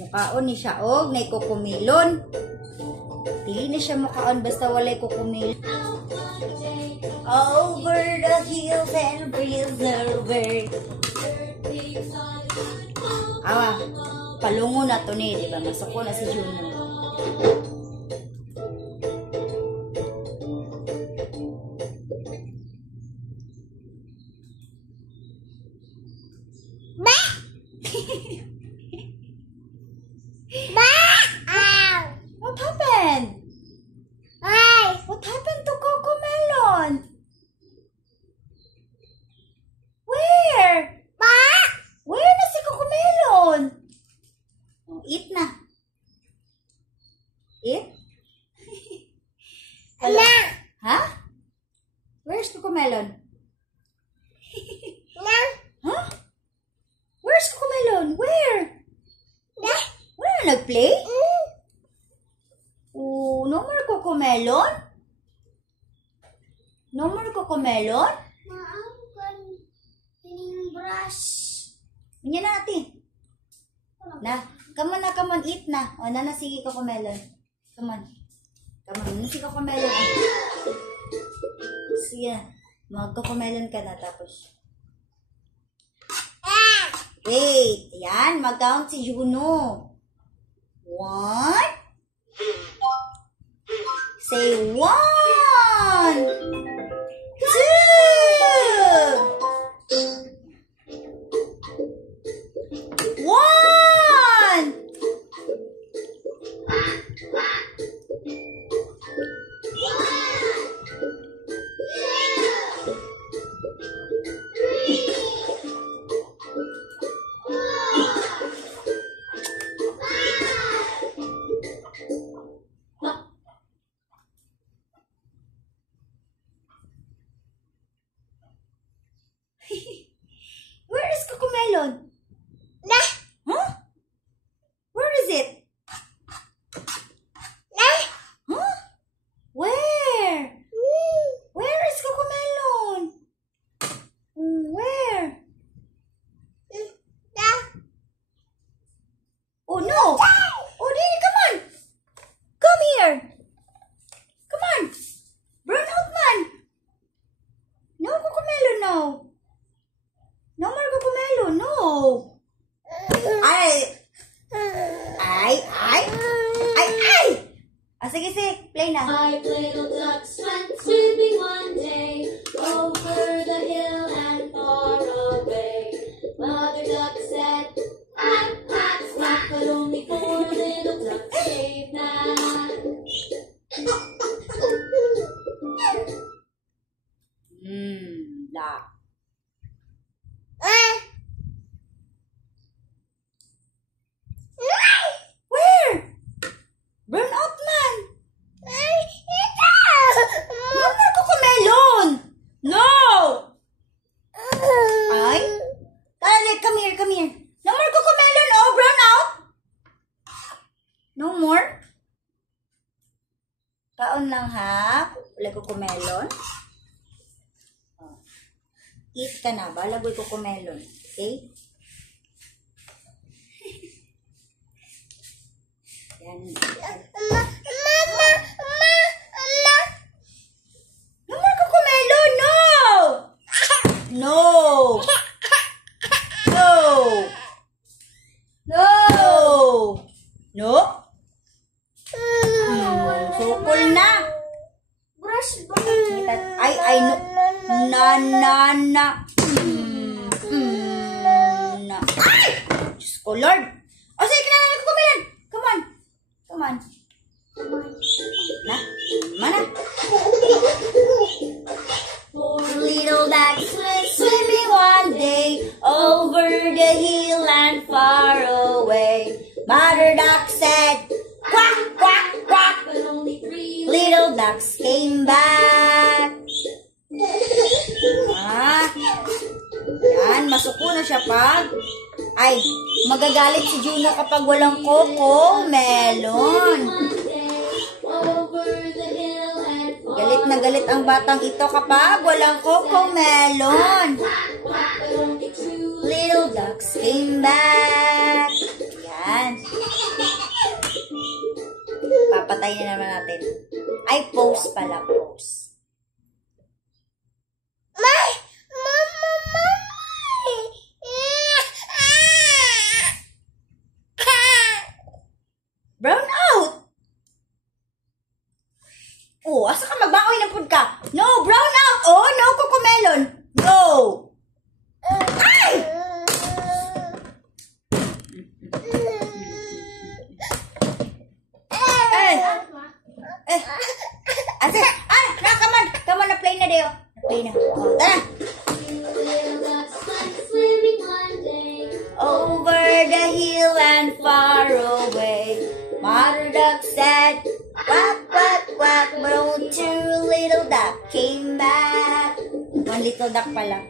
Mukaon ni siya og nay kukumilon. Dili na siya mukaon basta walay kukumilon. Over the hills and reservoir. Palungo na to ni, di ba? Masuko na si Juno. What happened? What happened to Cocomelon? Where? Where na si Cocomelon? Oh, eat na. Eat? Ha? Where's Cocomelon? Huh? Where's Cocomelon? Where? Wala na nag-play? Oh, no more Cocomelon? No more Cocomelon? Brush. Ganyan na ate. Na, come on, eat na. O, na, sige Cocomelon. Come on, sige Cocomelon. Sige, mag-Cocomelon ka na tapos. Wait, yan, mag-count si Juno. 1. Say 1, 2. 1. Where is Cocomelon? Huh? Where is it? Huh? Where? Where is Cocomelon? Where? Oh no! Oh Daddy, come on! Come here! Come on! Burn out man! No Cocomelon now! No more Cocomelon, no! Ay! Sige, play na. 5 little ducks went swimming one day over the hill and far away. Mother duck said, quack, quack, quack, but only 4 little ducks came back. Where? Burn out man! No more Cocomelon! No! Ay? Dale, come here. No more Cocomelon, oh, burn out! No more? Kaon lang ha. Wala Cocomelon. Eat ka na ba? Lagoy Cocomelon. Okay? Yan. No more Cocomelon, no! No! No! No! No? Sukol na! Brush, Ay, no. Na. Ay! Diyos ko, Lord! O, sige ka na, Cocomelon! Come on! Na? Mana? Little ducks went swimming one day over the hill and far away. Mother duck said, quack, quack, quack. but only 3 Little ducks came back. Yan, masuko na siya pag. Ay, magagalit si Juno kapag walang Cocomelon. over the hill and far Galit na galit ang batang ito kapag walang cocomelon. Little ducks came back. Yan. Papatay na naman natin. Ay, pose pala, pose. Brown out! Oh, asa ka magbaoy ng food ka? No, brown out! Oh, no, cocomelon! No! Ay! Ase, come on, na-play na dayo. Na-play na. Oh, tara! Over the hill and far away, Mother Duck said, quack, quack, quack, but only 2 little duck came back. 1 little duck pala.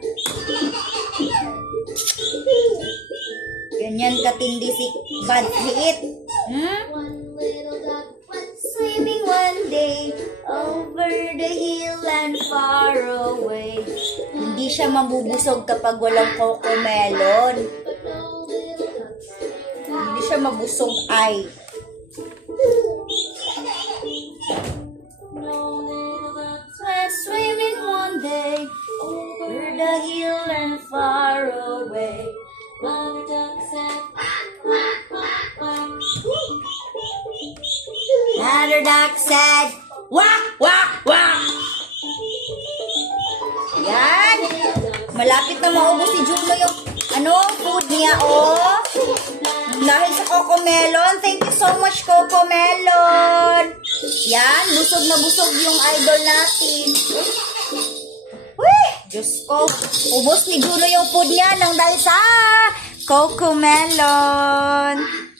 Ganyan katindi si Bad Hit. One little duck went Swimming one day over the hill and far away. Hindi siya mabubusog kapag walang cocomelon. but no little ducks came. Hindi siya mabusog ay. No little ducks Went swimming one day over the hill and far away. Mother duck said, quack, quack, quack, quack. Mother Duck said, wak, wak, wak. Yan. Malapit na maubos si Juno yung food niya, oh. Dahil sa cocomelon. Thank you so much, cocomelon. Yan, busog na busog yung idol natin. Uy, Diyos ko. Ubos ni Juno yung food niya nang dahil sa cocomelon.